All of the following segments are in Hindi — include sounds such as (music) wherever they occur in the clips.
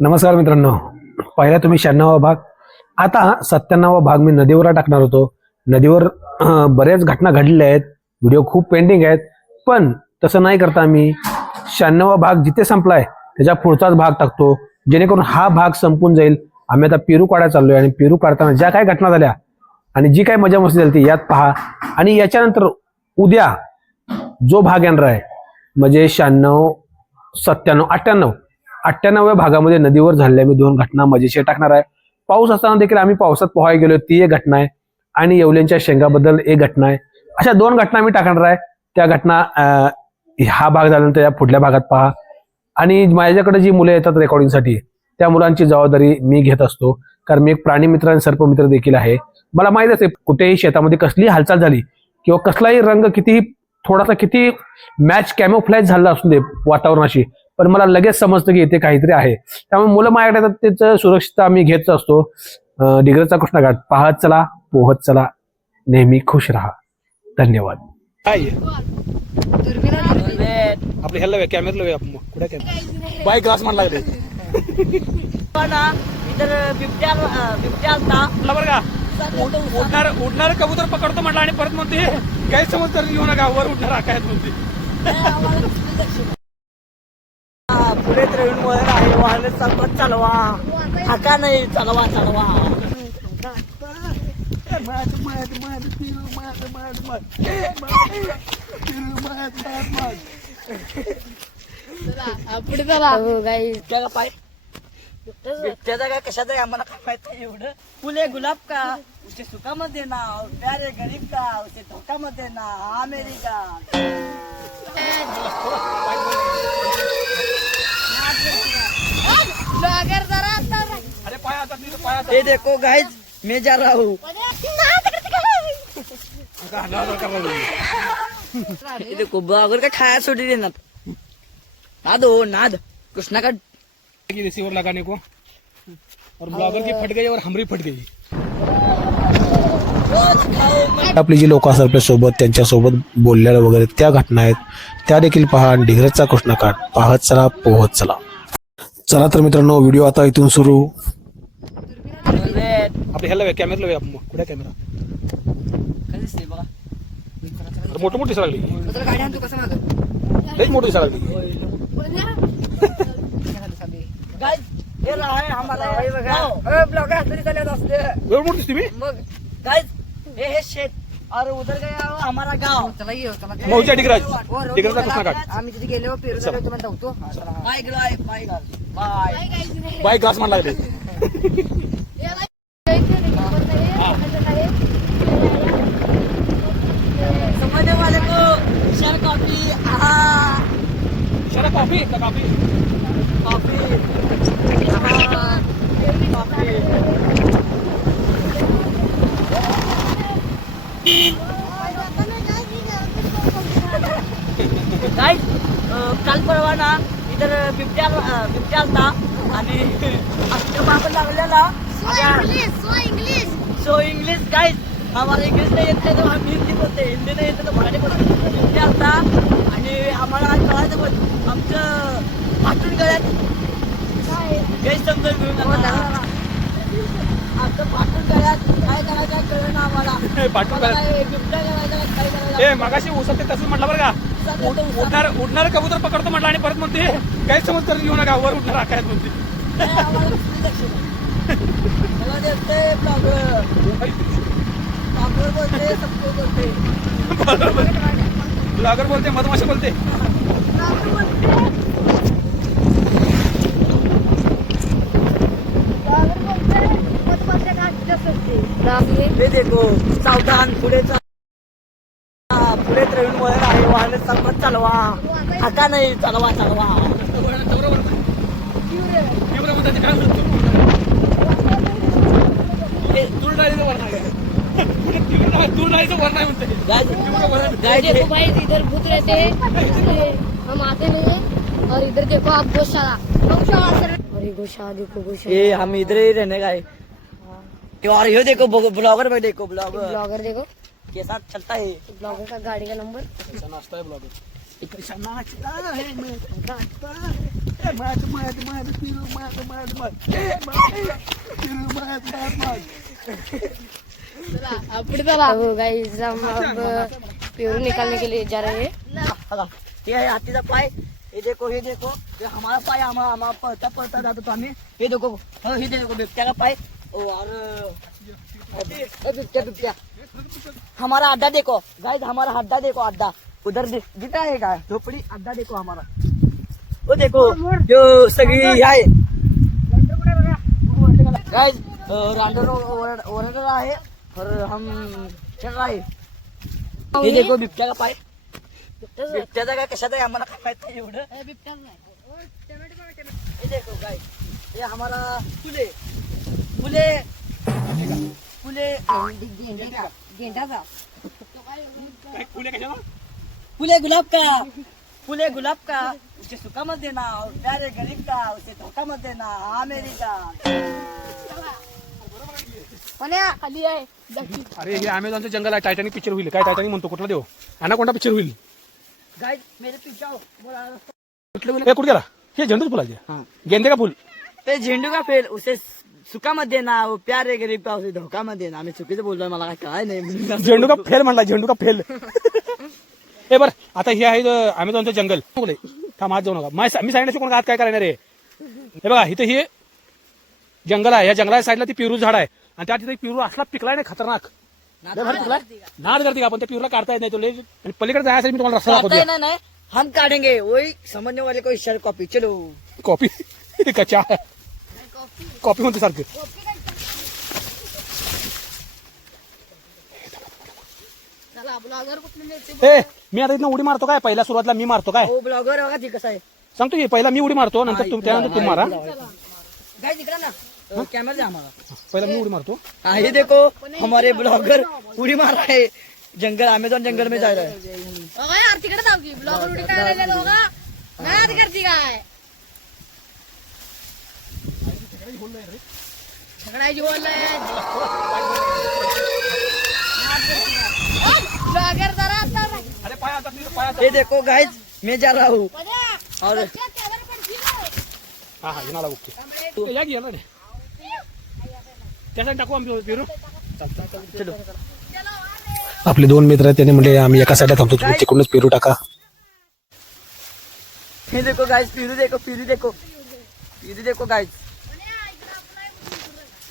नमस्कार मित्रांनो. पहिला तुम्ही शहाण्णवा भाग. आता सत्त्याण्णवा भाग मी नदीवर टाकणार होतो. नदीवर बऱ्याच घटना घडलेल्या आहेत. व्हिडिओ खूप पेंडिंग आहेत. पण तसं नाही करता आम्ही शहाण्णवा भाग जिथे संपलाय त्याच्या पुढचाच भाग टाकतो. जेणेकरून हा भाग संपून जाईल. आम्ही आता पेरू काढायला चाललोय आणि पेरू काढताना ज्या काही घटना झाल्या आणि जी काही मजा मस्ती झाली ती यात पहा. आणि याच्यानंतर उद्या जो भाग येणार आहे म्हणजे शहाण्णव सत्त्याण्णव अठ्ठ्याण्णव. अठ्ठ्याण्णव्या भागामध्ये नदीवर झालेल्या मी दोन घटना मजेशीर टाकणार आहे. पाऊस असताना देखील आम्ही पावसात पोहायला गेलो ती एक घटना आहे. आणि येवल्यांच्या शेंगाबद्दल एक घटना आहे. अशा दोन घटना मी टाकणार आहे. त्या घटना हा भाग झाल्यानंतर या पुढल्या भागात पहा. आणि माझ्याकडे जी मुलं येतात रेकॉर्डिंगसाठी त्या मुलांची जबाबदारी मी घेत असतो. कारण मी एक प्राणी मित्र आणि सर्पमित्र देखील आहे. मला माहितच आहे कुठेही शेतामध्ये कसलीही हालचाल झाली किंवा कसलाही रंग कितीही थोडासा किती मॅच कॅमोफ्लॅज झाला असू दे वातावरणाशी पण मला लगेच समजतं की इथे काहीतरी आहे. त्यामुळे मुलं माझ्याकडे त्याचं सुरक्षितता आम्ही घेत असतो. डिग्रजचा कृष्णाघाट पाहत चला पोहत चला. नेहमी खुश राहा. धन्यवाद. आपले ह्याला कॅमेरा लावूया आपण. कुठे कॅमेरा बाय ग्लास म्हणला उडणार उडणार कबूतर पकडतो म्हटलं आणि परत म्हणते काही समज तर येऊ नका वर उडणार काय म्हणते. पुढे त्रेवण वळण आहे वाहन चालवत चालवा. हाका नाही चालवा चालवा. पुढे चला. हो गाई बिबट्या पाय. बिबट्याचा काय कशाचा आहे? आम्हाला काय माहीत एवढं. फुले गुलाब का? उसे सुखामध्ये ना प्यारे गरीब का? उसे धोकामध्ये ना अमेरिका ब्लॉगर जरा अरे पाय आता तिथं पाय आता ये देखो गाइस मैं जा रहा हूँ। ये देखो ब्लॉगर का खाया सोडी देणार नाद हो नाद कृष्णा का रिसीवर लगाने को। और ब्लॉगर की फट गई और हमरी फट गई। आपली जी लोक सोबत त्यांच्या सोबत बोललेल्या वगैरे त्या घटना आहेत. त्या देखील पहा डिग्रजचा कृष्णकाठ पाहत चला पोहत चला. चला तर मित्रांनो व्हिडिओ आता इथून सुरू. आपल्या ह्याला कॅमेरा लावूया आपण कुठे कॅमेरा मोठं मोठी लागली. लई मोठी लागली. गाइस ये रहा है हमारा गाँव. एवढं मोठी दिसते मी मग गाइस ये है शेत और उधर गया वो हमारा गांव। मौजा डिग्रज। डिग्रजचा कृष्णकाठ आम्ही तिथे गेलो पेरू झालो तुम्हाला धावतो बाय गाय बाय बाय बाय ग्लास म्हणला लागले. समझने वाले को शर कॉफी आहा कॉफी का कॉफी कॉफी काय काल परवा ना इतर बिबट्या बिबट्या आलता आणि आपण लागलेला सो इंग्लिश काय आम्हाला इंग्लिश नाही येत नाही तर आम्ही हिंदी बोलते. हिंदी नाही येत तर मराठी बोलते. हिंदी आता आणि आम्हाला कळायचं पण आमचं वाटून गळ्यात काय समजून मिळून आमचं वाटून गळ्यात हे मगाशी उसते तसंच म्हटलं बरं का. उडणार उडणार कबूतर पकडतो म्हटलं आणि परत म्हणते काही समज तर घेऊ नका वर उडणार आकाशात म्हणते. ब्लॉगर बोलते मधमाशी बोलते हे देखो सावधान पुढे पुढे त्रेवण वळण आहे. वाहन चालवत चालवा. हाका नाही. चालवा चालवा. देखो भाई इधर भूत रहते. हैं हम आते नहीं. है और इधर देखो आप गौशाला. गौशाला गौशाला देखो गौशाला. ये हम इधर ही रहने का है. और ये देखो ब्लॉगर में देखो ब्लॉगर। ब्लॉगर देखो। के साथ चलता है? ब्लॉगर का गाड़ी का नंबर। ब्लॉगर? कशा नाचता हे नाचता हे। पिरू मात मात मात हे मात मात मात तो गाइस हम अब प्योर निकालने के लिए जा रहे हैं। बघा हे आहे हातीचा पाय। हे देखो हे देखो। हे हमारा पाय आम्हाला आम्हाला पळता पळता जातो तो आम्ही हे देखो हो हे देखो का पाय। बिबट्या बिबट्या हमारा अड्डा देखो। गाइस हमारा अड्डा देखो, अड्डा। उधर रहा है का झोपड़ी, अड्डा देखो हमारा। वो देखो, जो हे। आहे गाइस और हम चल रहा है? हे देखो, बिबट्या का काय माहित नाही एवढं देखो गाइस ये हमारा फुले। फुले। फुले गेंडाचा फुले गुलाब का? फुले गुलाब का? उसे सुखा मत देना और प्यारे गरीब का उसे धोखा मत देना। हाँ मेरी अरे हे अमेझॉनचं जंगल आहे टायटॅनिक पिक्चर होईल. काय टायटॅनिक म्हणतो कुठला देव? आणा कोणता पिक्चर होईल? गाइस मेरे पीछे आओ बोला. कुठले कुठे गेला? हे झेंडूच फुलाचे हाँ. गेंदे का फुल? ते झेंडू का फेल? उसे सुखा मत देना वो प्यारे गरीब का मत देना आम्ही चुकीचं बोललोय मला काय काय नाही. झेंडू का फेल म्हणला झेंडू का फेल? (laughs) हे बर आता हे आहे अमेझॉनचं जंगल. बोले थांब हात जाऊ नका. मा- सांगितलं कोण हात काय करणार आहे? हे बघा इथं हे जंगल आहे. या जंगलाच्या साईडला ती पिरू झाड आहे. आणि त्या तिथे पिरू असला पिकलाय नाही खतरनाक. नाद करते का? पण त्या पिरूला काढता येत नाही तो लय. आणि पलीकडे जायसाठी मी तुम्हाला रस्ता दाखवतो ना नहीं हम काटेंगे वही समझने वाले को इशारा कॉपी चलो. (laughs) कॉपी आहे. कॉपी म्हणते सारखं. ए मी आता इथनं उडी मारतो काय? पहिल्या सुरुवातीला मी मारतो काय? वो ब्लॉगर ती कसं आहे. सांगतो की पहिला मी उडी मारतो नंतर तुम त्यानंतर तुम्ही मारा. गाइस दिख रहा ना. वो कैमरा है हमारा पहिला मी उडी मारतो. हाँ ये देखो हमारे ब्लॉगर उड़ी मार रहा है. जंगल अमेजोन जंगल में जा रहा है. बघा यार तिकडे जाऊ की. ब्लॉगर उडी करायला दोघा नाही करते काय? सगळ्याची बोललंय ब्लॉगर जरा आता अरे पाय आता पाय ये देखो गाइस मैं जा रहा हूँ। और हा हा या टाकू पेरू चलो। आपले दोन मित्र आहेत त्यांनी म्हणजे आम्ही एका साईडला थांबतो तुम्ही तिकडूनच पेरू टाका. देखो गाइस पीरू देखो पीरू देखो। पीरू देखो गाइस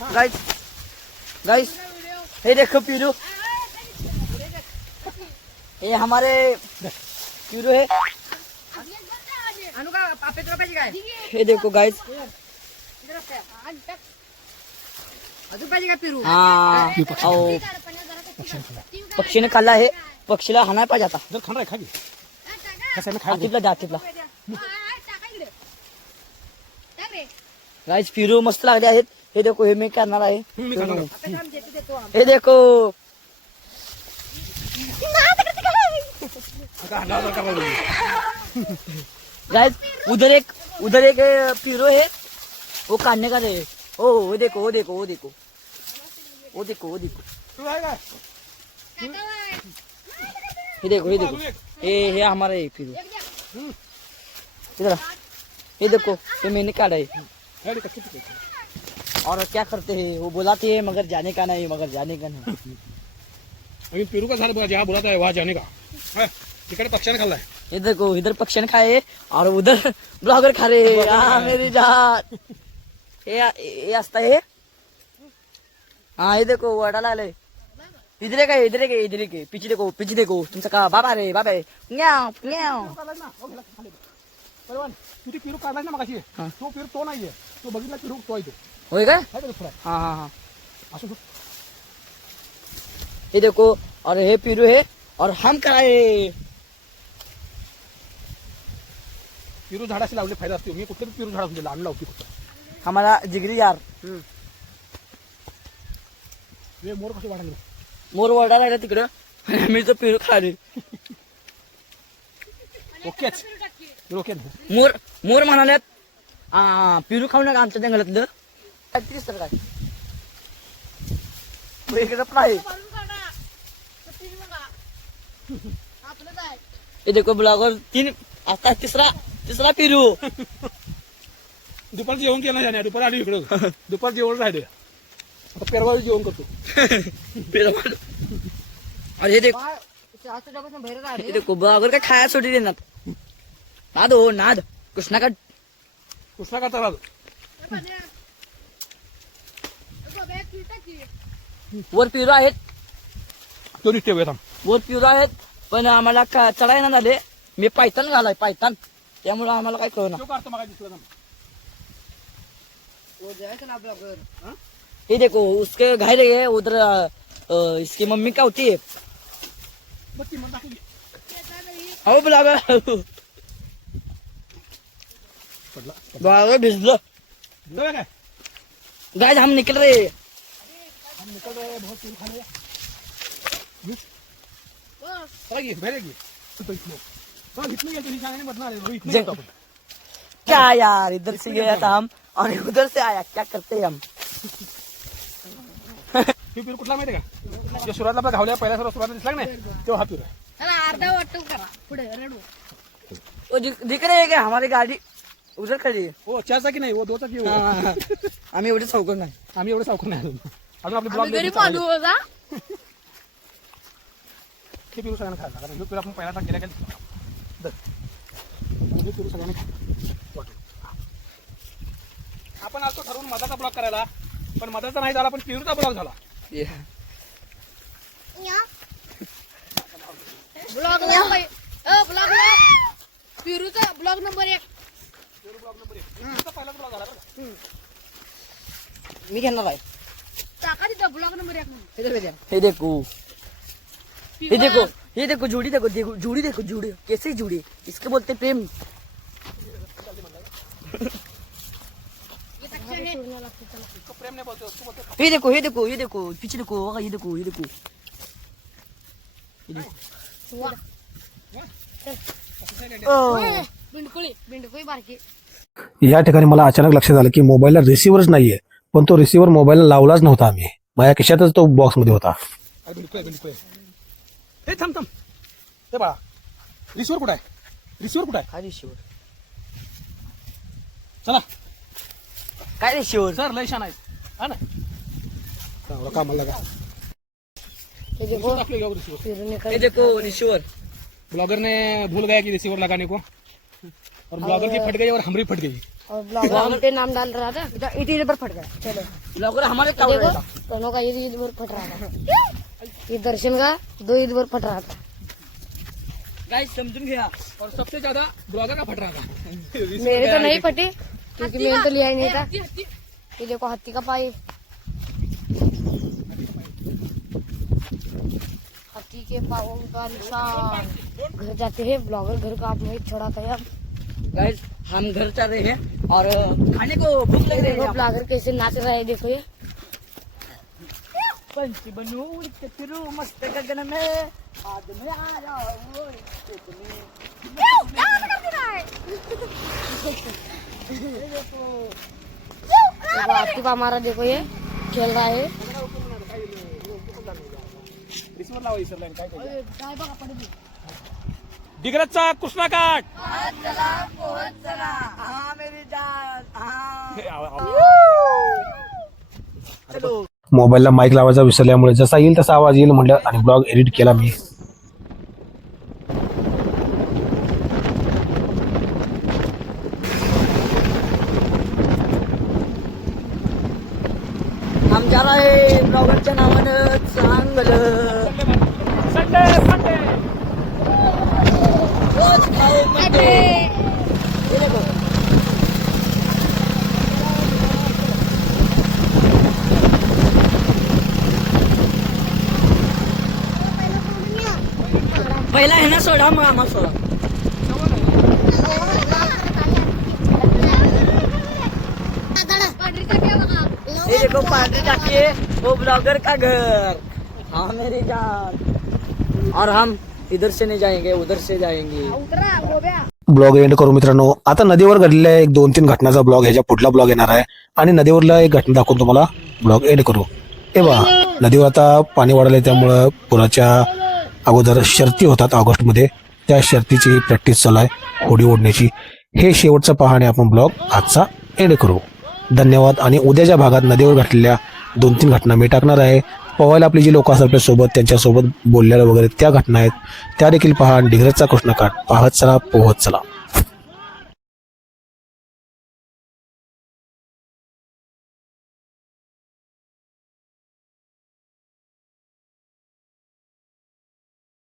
गाइस गाइस ये देखो पीरू ये हमारे पीरू है। ये देखो गाइस हाँ। पक्षी। ने खाल्ला है। पक्षीला हाणाय पाहिजे आता जर खाणार आहे खा की कसं आहे पिरू मस्त लागले आहेत हे देखो हे मी करणार आहे मी खाणार आहे. हे? देखो। आता हाणावर जर करायला लागली. गाइस उधर एक उधर एक पीरो है। वो काटने का है ओ वो देखो वो देखो वो देखो। वो देखो वो देखो। तू ये देखो ये देखो। ये ये हमारा है पीरो। इधर ये देखो ये मैंने काटा है। और क्या करते हैं? वो बुलाते हैं मगर जाने का नहीं मगर जाने का नहीं। अभी पेरू का बघा जहा बोलत आहे वहा जाने का। हा, तिकडे पक्षाने खाल्लाय ये देखो इधर पक्षी खाए और उधर ब्लॉगर खा रहे हैं (laughs) हाँ मेरी जान। ये ये है। हाँ ये देखो वडा लाले इधर का इधर के इधर के। पीछे देखो पीछे देखो। तुमचा का बाबा रे बाबा रे। न्याव न्याव बरोबर तू ती पेरू काढलाय ना मगाशी हा. तो पेरू तो नाहीये तो बघितला पेरू तो आहे तो होय काय काय हाँ हाँ हाँ. ये देखो और ये पीरू है और हम कराए पेरू झाडाशी लावले फायदा असतो. मी कुठलं पेरू झाड असू लावून लावतो कुठं? हमारा जिगरी यार. वे मोर कसं वाढायला मोर वडा राहिला तिकडं. आम्ही तो पेरू खाले ओकेच. ओके मोर मोर म्हणाल्यात पिरू खाऊ नका आमच्या जंगलातलं. काय तीस तर काय इकडे ये देखो ब्लॉगर तीन आता तिसरा तिसरा पिरू। दुपार जेवण केलं नाही दुपार आली इकडं. दुपार जेवण राहिले. आता जेवण करतो. देखो ब्लॉगर का खाया सोडी देणार. नाद हो नाद. कृष्णा का कुठला करता राहतो वर पिरू आहेत. तो थांब. वर पिरू आहेत पण आम्हाला का- चढायला झाले. मी पायतान घालाय पायतान त्यामुळे आम्हाला काय कळणार तो काढतो मग दिसला थांब. वो जायचं ना ब्लॉगर ये देखो उसके घर है उधर अ, अ, इसकी मम्मी का होती? है बघ ती. हो भिजलो. जाऊया काय? गाइस हम निकल रहे हैं। हम निकल रहे हैं, बहुत दूर खाने. तू काय यार इधर से गया था हम और उधर से आया क्या करते हैं हम? हे कुठला माहिती का जे सुरुवातला आपला घावल्या पहिल्या सर्व सुरुवातला दिसला नाही? तेव्हा हा पीर अर्धा वाटतो करा पुढे रडू वो। दिख रहे है क्या? हमारी गाड़ी उधर खड़ी है। हो चार चाकी नाही वो दो चाकी हो हाँ, आम्ही एवढे चौकन नाही. आम्ही एवढे सावकर नाही. अजून आपले ब्लॉग होता हे पिरू सगळ्यांना खायला कारण हे पिरू आपण पहिला टाक गेल्या गेल्या दर. हे पिरू सगळ्यांना. हा. आपण आलतो ठरवून मधाचा ब्लॉग करायला पण मधाचा नाही झाला पण पिरूचा ब्लॉग झाला. ब्लॉग ब्लॉग पिरूचा ब्लॉग नंबर एक. पिरू ब्लॉग नंबर एक. पिरूचा पहिला ब्लॉग झाला? मी घेणार आहे. टाका तिथं ब्लॉग नंबर एक म्हणून हे देखो. ये देखो. ये देखो जूड़ी देखो देखो जूड़ी देखो जूड़ी. कैसे जूड़ी? इसके बोलते प्रेम. ये देखो ये देखो ये देखो. पीछे देखो ये देखो ये देखो. बिंडकुळी बिंडकुळी या ठिकाणी मला अचानक लक्षात आलं की मोबाईलला रिसिव्हरच नाहीये. पण तो रिसिव्हर मोबाईलला लावलाच नव्हता आम्ही. माझ्या खिशातच तो बॉक्समध्ये होता. हे थांब थांब. हे बाळा. रिसिव्हर कुठं आहे? रिसिव्हर कुठं आहे? काय रे शिवर चला. काय रे शिवर सर लय छान आहे हा ना? चांगला कामाला लगा. ये देखो आपले गाव निकल ये देखो रिशिवर ब्लॉगर ने भूल गया कि रिसीवर लगाने को और ब्लॉगर की फट गई और हमारी फट गई और ब्लॉगर पे नाम डाल रहा था। इधर इधर पर फट गया। चलो। ब्लॉगर हमारे दोनों का ईद ईद पर फट रहा था। ये दर्शन का दो ईद पर फट रहा था। गाइस समझून घ्या और सबसे ज़्यादा ब्लॉगर का फट रहा था। मेरे तो नहीं फटे क्योंकि मैंने तो लिया ही नहीं था। ये देखो हाथी का पाई हाथी के पाओ का निशान। घर जाते हैं ब्लॉगर घर का आपने छोड़ा था अब गाइस हम घर चल रहे हैं और खाने को भूख लग रही है। ब्लॉगर कैसे नाच रहा है देखो ये। पंछी बनू उड़ते फिरू मस्त गगन में। आज मैं आ रहा हूँ? खेत में देखो हमारा देखो ये खेल रहा है। रिसीवर लावा काय काय डिग्रजचा कृष्णा काट हाँ मेरी जान हाँ चलो मोबाईलला माईक लावायचा विसरल्यामुळे जसा येईल तसा आवाज येईल म्हणलं आणि ब्लॉग एडिट केला मी. रहे ब्लॉगरच्या नावानं चांगलं. पहिला आहे ना सोडा मग आम्हाला सोडा. देखो, पार्टी जाती है, वो ब्लॉगर का घर। हाँ मेरी जान। और हम इधर से नहीं जाएंगे उधर से जाएंगे। ब्लॉग एंड करू मित्रांनो. आता नदीवर घडलेल्या एक दोन तीन घटनाचा ब्लॉग ह्याच्या पुढला ब्लॉग येणार आहे. आणि नदीवरला एक घटना दाखवून तुम्हाला ब्लॉग एंड करू. हे बा नदीवर आता पाणी वाढलंय त्यामुळं पुराच्या अगोदर शर्ती होतात ऑगस्टमध्ये. त्या शर्तीची प्रॅक्टिस चालू आहे होडी ओढण्याची. हे शेवटचं पाहणे आपण ब्लॉग आजचा एंड करू. धन्यवाद. आणि उद्याच्या भागात नदीवर घातलेल्या दोन तीन घटना मी टाकणार आहे. पोहायला आपली जी लोक असतात आपल्यासोबत त्यांच्यासोबत बोललेलं वगैरे त्या घटना आहेत. त्या देखील पहा डिग्रजचा कृष्णकाठ पाहत चला पोहत चला.